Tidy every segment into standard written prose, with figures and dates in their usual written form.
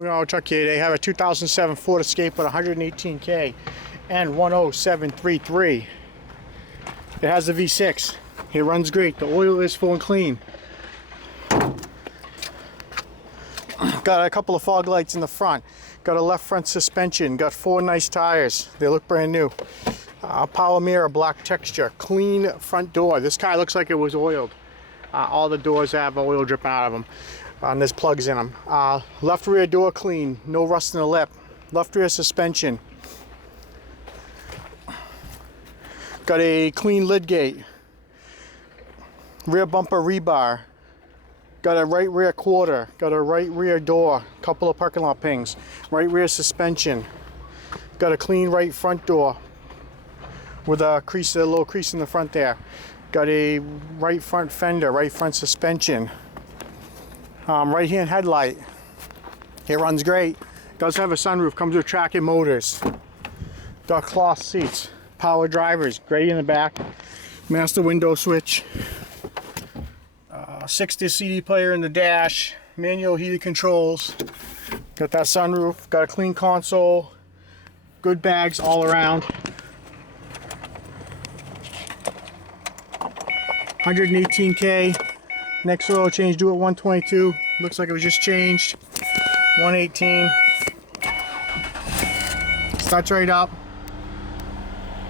Truck here. They have a 2007 Ford Escape with 118K N10733. It has a V6. It runs great. The oil is full and clean. Got a couple of fog lights in the front. Got a left front suspension. Got 4 nice tires. They look brand new. Power mirror, black texture. Clean front door. This car looks like it was oiled. All the doors have oil dripping out of them. And there's plugs in them. Left rear door clean, no rust in the lip. Left rear suspension. Got a clean lid gate. Rear bumper rebar. Got a right rear quarter. Got a right rear door. Couple of parking lot pings. Right rear suspension. Got a clean right front door with a crease, a little crease in the front there. Got a right front fender, right front suspension. Right hand headlight. It runs great. Does have a sunroof. Comes with tracking motors. Dark cloth seats. Power drivers. Great in the back. Master window switch. 6-disc CD player in the dash. Manual heated controls. Got that sunroof. Got a clean console. Good bags all around. 118K. Next oil change due at 122. Looks like it was just changed. 118. Starts right up.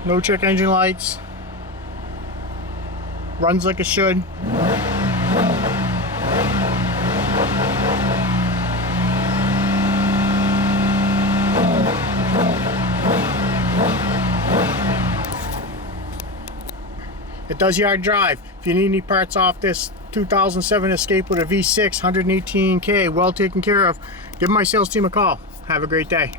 No check engine lights. Runs like it should. It does yard drive. If you need any parts off this 2007 Escape with a V6, 118K, well taken care of, give my sales team a call. Have a great day.